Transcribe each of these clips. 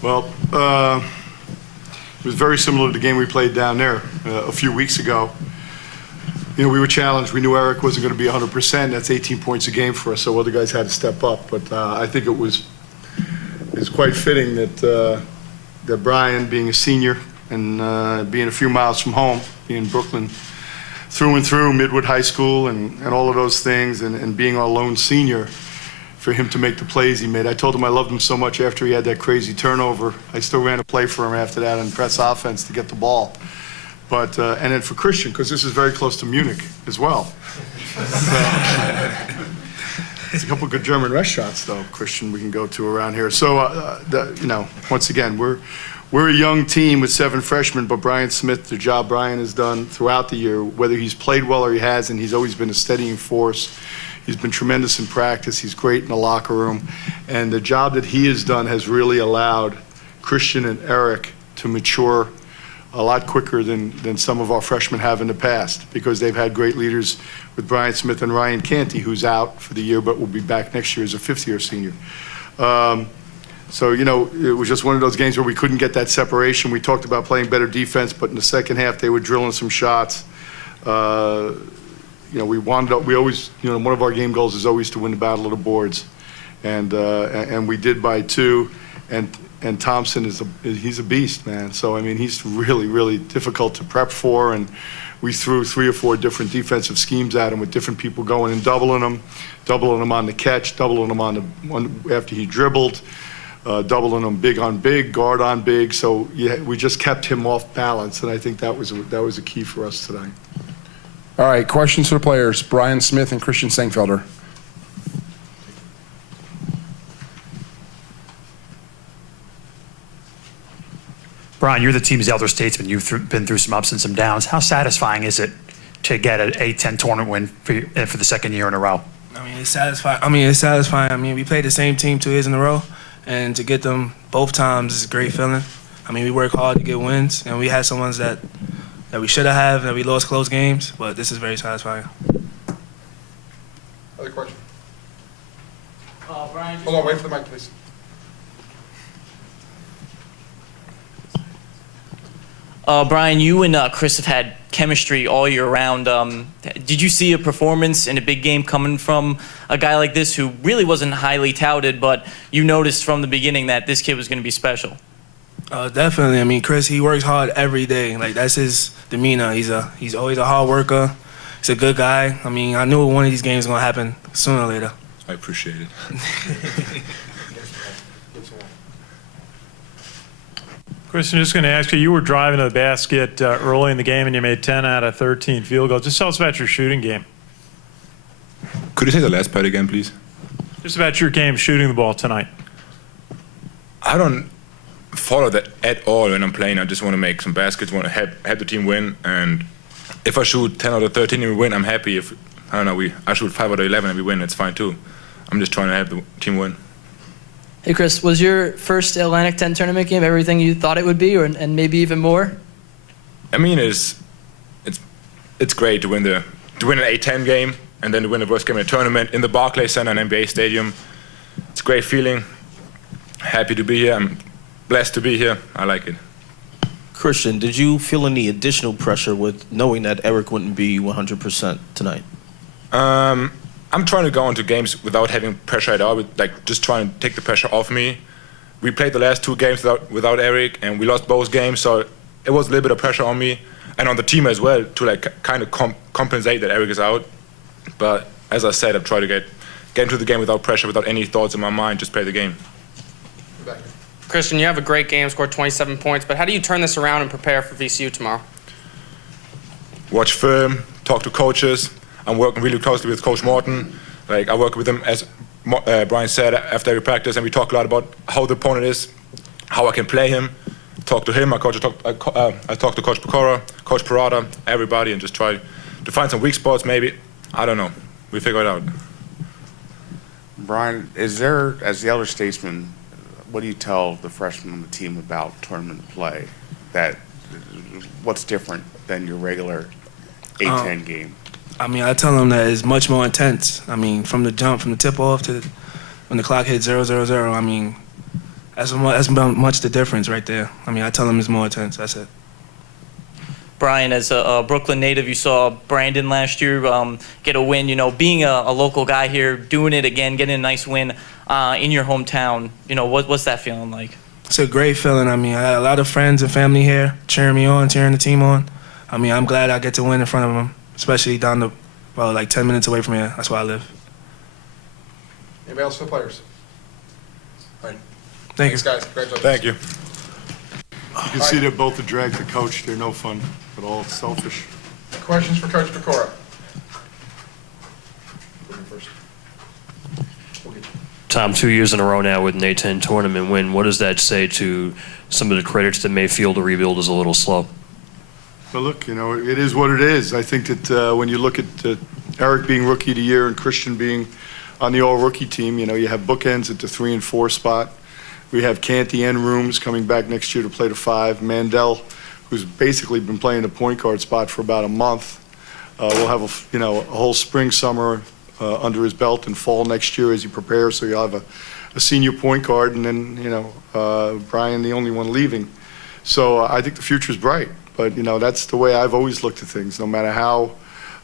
Well, it was very similar to the game we played down there a few weeks ago. You know, we were challenged. We knew Eric wasn't going to be 100%. That's 18 points a game for us, so other guys had to step up. But I think it's quite fitting that Brian, being a senior and being a few miles from home, being in Brooklyn through and through, Midwood High School and all of those things, and being our lone senior, for him to make the plays he made. I told him I loved him so much after he had that crazy turnover. I still ran a play for him after that on press offense to get the ball. But, and then for Christian, because this is very close to Munich as well. There's a couple of good German restaurants, though, Christian, we can go to around here. So, you know, once again, we're a young team with 7 freshmen, but Brian Smith, the job Brian has done throughout the year, whether he's played well or he hasn't, he's always been a steadying force. He's been tremendous in practice. He's great in the locker room. And the job that he has done has really allowed Christian and Eric to mature a lot quicker than some of our freshmen have in the past, because they've had great leaders with Brian Smith and Ryan Canty, who's out for the year but will be back next year as a 5th-year senior. So, you know, it was just one of those games where we couldn't get that separation. We talked about playing better defense, but in the second half they were drilling some shots. You know, we always, you know, one of our game goals is always to win the battle of the boards, and we did by 2. And Thompson he's a beast, man. So I mean, he's really difficult to prep for, and we threw 3 or 4 different defensive schemes at him with different people going and doubling him on the catch, doubling him on the one after he dribbled, doubling him big on big, guard on big. So yeah, we just kept him off balance, and I think that was a key for us tonight. All right, questions for the players, Brian Smith and Christian Senkfelder. Brian, you're the team's elder statesman. You've been through some ups and some downs. How satisfying is it to get an A-10 tournament win for the 2nd year in a row? I mean, it's satisfying. I mean, we played the same team 2 years in a row, and to get them both times is a great feeling. I mean, we work hard to get wins, and we had some ones that we should have, that we lost close games, but this is very satisfying. Other question? Brian, Hold on, wait for the mic, please. Brian, you and Chris have had chemistry all year round. Did you see a performance in a big game coming from a guy like this who really wasn't highly touted, but you noticed from the beginning that this kid was going to be special? Definitely. I mean, Chris, he works hard every day. Like, that's his demeanor. He's always a hard worker. He's a good guy. I mean, I knew one of these games was going to happen sooner or later. I appreciate it. Christian, just going to ask you, you were driving to the basket early in the game and you made 10 out of 13 field goals. Just tell us about your shooting game. Could you say the last part again, please? Just about your game shooting the ball tonight. I don't follow that at all when I'm playing. I just want to make some baskets, want to have the team win. And if I shoot 10 out of 13 and we win, I'm happy. If, I don't know, I shoot 5 out of 11 and we win, it's fine too. I'm just trying to have the team win. Hey Chris, was your first Atlantic 10 tournament game everything you thought it would be, and maybe even more? I mean, it's great to win an A10 game and then to win the first game in a tournament in the Barclays Center and NBA Stadium. It's a great feeling. Happy to be here. I'm blessed to be here. I like it. Christian, did you feel any additional pressure with knowing that Eric wouldn't be 100% tonight? I'm trying to go into games without having pressure at all, like just trying to take the pressure off me. We played the last 2 games without Eric, and we lost both games, so it was a little bit of pressure on me and on the team as well to like kind of compensate that Eric is out. But as I said, I've tried to get into the game without pressure, without any thoughts in my mind, just play the game. Christian, you have a great game, scored 27 points, but how do you turn this around and prepare for VCU tomorrow? Watch film, talk to coaches. I'm working really closely with Coach Morton. Like, I work with him, as Brian said, after every practice, and we talk a lot about how the opponent is, how I can play him. Talk to him, I talk to Coach Pecora, Coach Parada, everybody, and just try to find some weak spots maybe. I don't know. We figure it out. Brian, is there, as the elder statesman, what do you tell the freshmen on the team about tournament play? What's different than your regular A10 game? I mean, I tell them that it's much more intense. I mean, from the jump, from the tip-off to when the clock hits 0-0-0, I mean, That's much the difference right there. I mean, I tell him it's more intense. That's it. Brian, as a Brooklyn native, you saw Brandon last year get a win. You know, being a local guy here, doing it again, getting a nice win in your hometown. You know, what's that feeling like? It's a great feeling. I mean, I had a lot of friends and family here cheering me on, cheering the team on. I mean, I'm glad I get to win in front of them, especially down the, well, like 10 minutes away from here. That's where I live. Anybody else for the players? All right. Thank Thanks, you. guys. Congratulations. Thank you. You can see they're both a drag to coach. They're no fun, but all selfish. Questions for Coach Pecora? Tom, 2 years in a row now with an A-10 tournament win. What does that say to some of the critics that may feel the rebuild is a little slow? But look, you know, it is what it is. I think that when you look at Eric being Rookie of the Year and Christian being on the All-Rookie team, you know, you have bookends at the 3 and 4 spot. We have Canty and Rooms coming back next year to play the 5. Mandel, who's basically been playing the point guard spot for about a month, will have a whole spring, summer under his belt and fall next year as he prepares. So you'll have a senior point guard, and then Brian, the only one leaving. So I think the future is bright. But you know, that's the way I've always looked at things. No matter how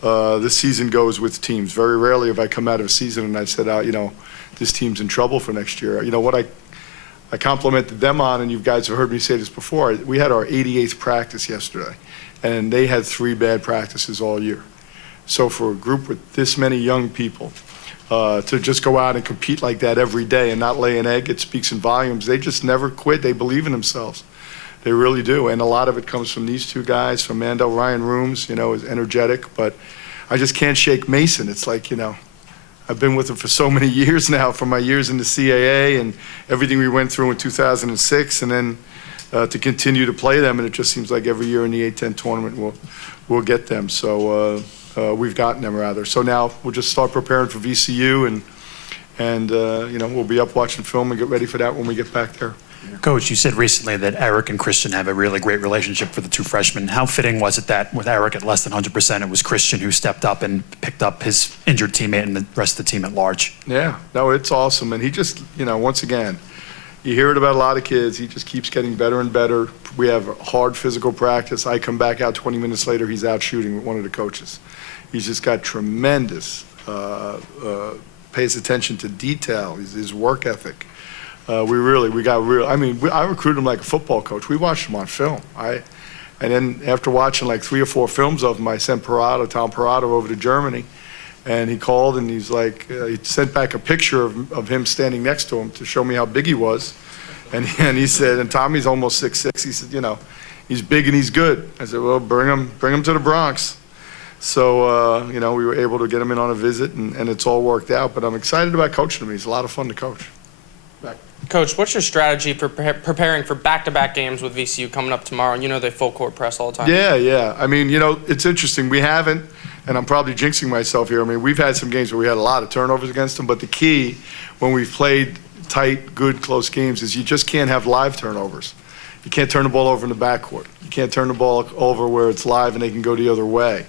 this season goes with teams, very rarely have I come out of a season and I've said, you know, this team's in trouble for next year. You know what I complimented them on, and you guys have heard me say this before. We had our 88th practice yesterday, and they had 3 bad practices all year. So for a group with this many young people, to just go out and compete like that every day and not lay an egg, it speaks in volumes. They just never quit. They believe in themselves. They really do. And a lot of it comes from these 2 guys, from Mandel. Ryan Rooms, you know, is energetic, but I just can't shake Mason. It's like, you know, I've been with him for so many years now, from my years in the CAA and everything we went through in 2006, and then to continue to play them. And it just seems like every year in the A-10 tournament we'll get them. So we've gotten them, rather. So now we'll just start preparing for VCU, and you know, we'll be up watching film and get ready for that when we get back there. Coach, you said recently that Eric and Christian have a really great relationship for the 2 freshmen. How fitting was it that with Eric at less than 100%, it was Christian who stepped up and picked up his injured teammate and the rest of the team at large? Yeah, no, it's awesome. And he just, you know, once again, you hear it about a lot of kids. He just keeps getting better and better. We have hard physical practice. I come back out 20 minutes later, he's out shooting with one of the coaches. He's just got tremendous, pays attention to detail, his work ethic. I recruited him like a football coach. We watched him on film. And then after watching like 3 or 4 films of him, I sent Tom Parado over to Germany, and he called and he's like, he sent back a picture of him standing next to him to show me how big he was. And he said, and Tommy's almost 6'6". He said, you know, he's big and he's good. I said, well, bring him to the Bronx. So, you know, we were able to get him in on a visit, and it's all worked out. But I'm excited about coaching him. He's a lot of fun to coach. Coach, what's your strategy for preparing for back-to-back games with VCU coming up tomorrow? And you know they full court press all the time. Yeah. I mean, you know, it's interesting. We haven't, and I'm probably jinxing myself here. I mean, we've had some games where we had a lot of turnovers against them, but the key when we've played tight, good, close games is you just can't have live turnovers. You can't turn the ball over in the backcourt. You can't turn the ball over where it's live and they can go the other way.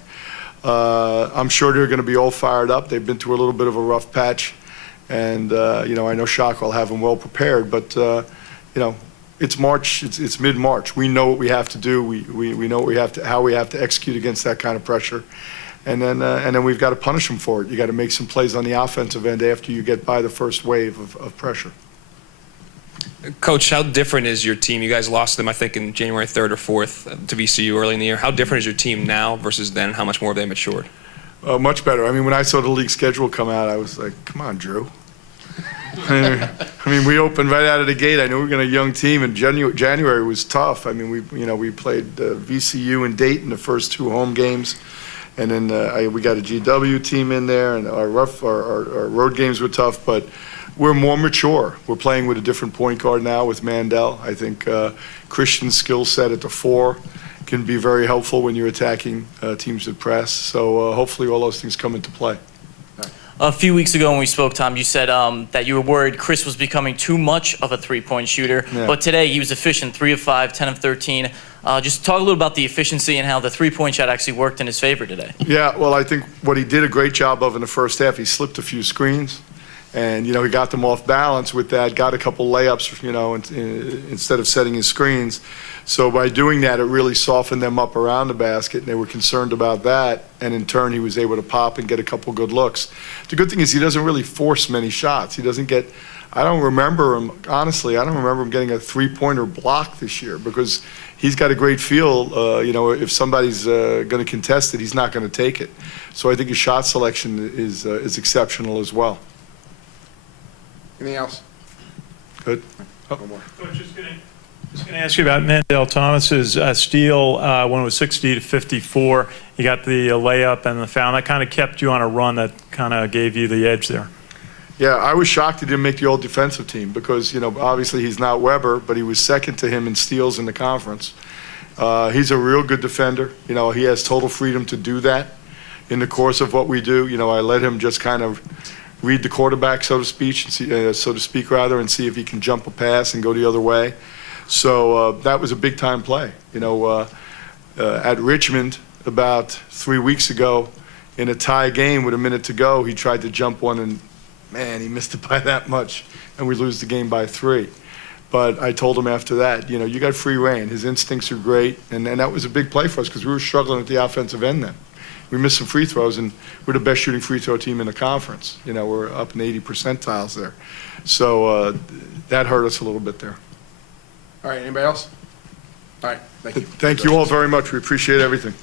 I'm sure they're going to be all fired up. They've been through a little bit of a rough patch. And, you know, I know Shock will have them well prepared, but, you know, it's March, it's mid-March. We know what we have to do. We know what how we have to execute against that kind of pressure. And then we've got to punish them for it. You got to make some plays on the offensive end after you get by the first wave of pressure. Coach, how different is your team? You guys lost them, I think, in January 3rd or 4th to VCU early in the year. How different is your team now versus then? How much more have they matured? Much better. I mean, when I saw the league schedule come out, I was like, come on, Drew. I mean, we opened right out of the gate. I knew we were going to a young team, and January was tough. I mean, we played VCU and Dayton the first 2 home games, and then we got a GW team in there, and our road games were tough, but we're more mature. We're playing with a different point guard now with Mandel. I think Christian's skill set at the 4 can be very helpful when you're attacking teams that press. So hopefully all those things come into play. A few weeks ago when we spoke, Tom, you said that you were worried Chris was becoming too much of a 3-point shooter. Yeah. But today he was efficient, 3 of 5, 10 of 13. Just talk a little about the efficiency and how the 3-point shot actually worked in his favor today. Yeah, well, I think what he did a great job of in the first half, he slipped a few screens. And, he got them off balance with that, got a couple layups, instead of setting his screens. So by doing that, it really softened them up around the basket, and they were concerned about that. And in turn, he was able to pop and get a couple good looks. The good thing is he doesn't really force many shots. He doesn't get, I don't remember him getting a three-pointer block this year, because he's got a great feel. If somebody's going to contest it, he's not going to take it. So I think his shot selection is exceptional as well. Anything else? Good. One more. Coach, just going to ask you about Mandel Thomas's steal when it was 60-54. You got the layup and the foul. That kind of kept you on a run that kind of gave you the edge there. Yeah, I was shocked he didn't make the all defensive team because, obviously he's not Weber, but he was second to him in steals in the conference. He's a real good defender. He has total freedom to do that in the course of what we do. I let him just kind of read the quarterback, so to speak, and see if he can jump a pass and go the other way. So that was a big-time play. At Richmond about 3 weeks ago, in a tie game with a minute to go, he tried to jump one, and, man, he missed it by that much, and we lose the game by 3. But I told him after that, you got free reign. His instincts are great, and that was a big play for us because we were struggling at the offensive end then. We missed some free throws, and we're the best shooting free throw team in the conference. We're up in the 80 percentiles there. So that hurt us a little bit there. All right, anybody else? All right, thank you. Thank you all very much. We appreciate everything.